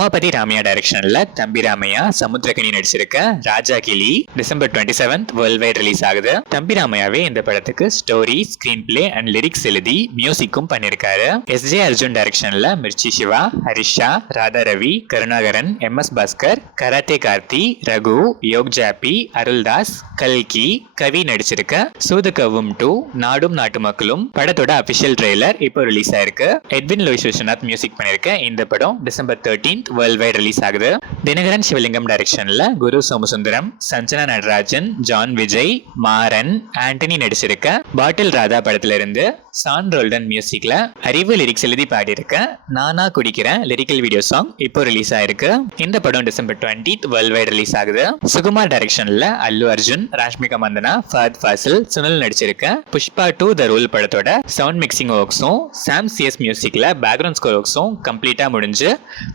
உமாபதி ராமையா டைரக்ஷன்ல தம்பி ராமையா சமுத்திரகனி நடிச்சிருக்க ராஜா கிளி டிசம்பர் 27 வேர்ல்ட் வைட் ரிலீஸ் ஆகுது. தம்பி ராமையாவே இந்த படத்துக்கு story, screenplay and lyrics எழுதி மியூசிக்கும் பண்ணிருக்காரு. எஸ்.ஜே. அர்ஜுன் டைரக்ஷன்ல மிர்ச்சி சிவா, ஹரிஷா, ராதா ரவி, கருணாகரன், எம்.எஸ். பாஸ்கர், கராத்தே கார்த்தி, ரகு, யோக் ஜாப்பி, அருள்தாஸ், கல்கி, கவி நடிச்சிருக்க சூதுகவும் 2 நாடும் நாட்டு மக்களும் படத்தோட அபிஷியல் ட்ரெய்லர் இப்போ ரிலீஸ் ஆயிருக்கு. எட்வின் லூயிஸ் விஸ்வநாத் மியூசிக் பண்ணிருக்க இந்த படம் டிசம்பர் 13 வேர்ல்ட் வைட் ரிலீஸ் ஆகுது. தினகரன் சிவலிங்கம் டைரக்ஷன்ல குரு சோமசுந்தரம், சஞ்சனா நடராஜன், ஜான் விஜய், மாறன், ஆண்டனி நடிச்சிருக்க பாட்டில் ராதா படத்துல இருந்து சான் ரோல்டன் மியூசிக்ல அறிவு லிரிக்ஸ் எழுதி பாடியிருக்க நானா குடிக்கிறேன் லிரிக்கல் வீடியோ சாங் இப்போ ரிலீஸ் ஆயிருக்கு. இந்த படம் டிசம்பர் 20 வேர்ல்ட் வைட் ரிலீஸ் ஆகுது. சுகுமார் டைரக்ஷன்ல அல்லு அர்ஜுன், ராஷ்மிகா மந்தனா, ஃபஹத் ஃபாசில், சுனில் நடிச்சிருக்க புஷ்பா 2 த ரூல் படத்தோட சவுண்ட் மிக்சிங் ஒர்க்ஸும் சாம் சிஎஸ் மியூசிக்ல பேக்ரவுண்ட் ஸ்கோர் ஒர்க்ஸும் கம்ப்ளீட்டா முடிஞ்சு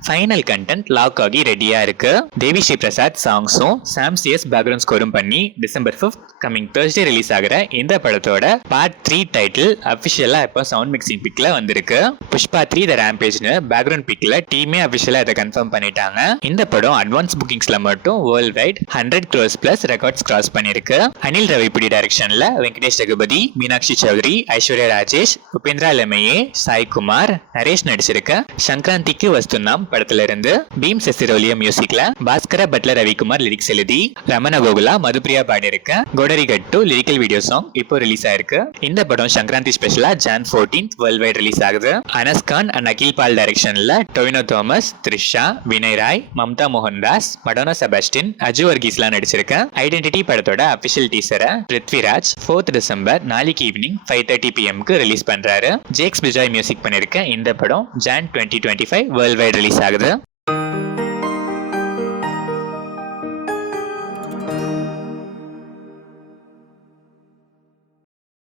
ஃபைனல் கண்டென்ட் லாக் ஆகி ரெடியா இருக்கு. தேவி ஸ்ரீ பிரசாத் சாங்ஸும் சாம் சிஎஸ் பேக்ரவுண்ட் ஸ்கோரும் பண்ணி டிசம்பர் 5 கமிங் Thursday ரிலீஸ் ஆகிற இந்த படத்தோட பார்ட் 3 டைட்டில் அபிஷியலா இப்போ சவுண்ட் மிக்சிங் பிக்ல வந்திருக்கு. புஷ்பா 3 த ரேம்பேஜ்னு பேக்ரவுண்ட் பிக்ல டீமே அபிஷியலா இதை கன்ஃபார்ம் பண்ணிட்டாங்க. இந்த படம் அட்வான்ஸ் புக்கிங்ஸ்ல மட்டும் world wide 100 crores plus records cross பண்ணிருக்கு. அனில் ரவிபுடி டைரக்ஷன்ல வெங்கடேஷ் ரகுபதி, மீனாட்சி சௌத்ரி, ஐஸ்வர்யா ராஜேஷ், உபேந்திரா லெமையே, சாய் குமார், நரேஷ் நடிச்சிருக்க சங்கராந்திக்கு வஸ்துநாம் படத்துல இருந்து பீம் செசிரோலியா மியூசிக்ல பாஸ்கர பட்லர் ரவிக்குமார் லிரிக்ஸ் எழுதி Ramana Gokula, Madhu Priya பாடியிருக்க கோடரிகட்டு lyrical video song இப்போ ரிலீஸ் ஆயிருக்கு. இந்த படம் சங்கராந்தி ஸ்பெஷலா ஜான் 14 வேர்ல்ட் வைட் ரிலீஸ் ஆகுது. அனஸ் கான் அண்ட் அகில் பால் டைரக்ஷன்ல டொவினோ தாமஸ், த்ரிஷா, வினய் ராய், மம்தா மோகன்தாஸ், மடோனா செபாஸ்டின், அஜு வர்கீஸ்லாம் நடிச்சிருக்க ஐடென்டிட்டி படத்தோட அபிஷியல் டீசரை பிருத்விராஜ் 4th டிசம்பர் நாளைக்கு ஈவினிங் 5:30 PM ரிலீஸ் பண்றாரு. ஜேக்ஸ் பிஜாய் மியூசிக் பண்ணிருக்க இந்த படம் ஜான் 2025 வேர்ல்ட் வைட் ரிலீஸ் ஆகுது.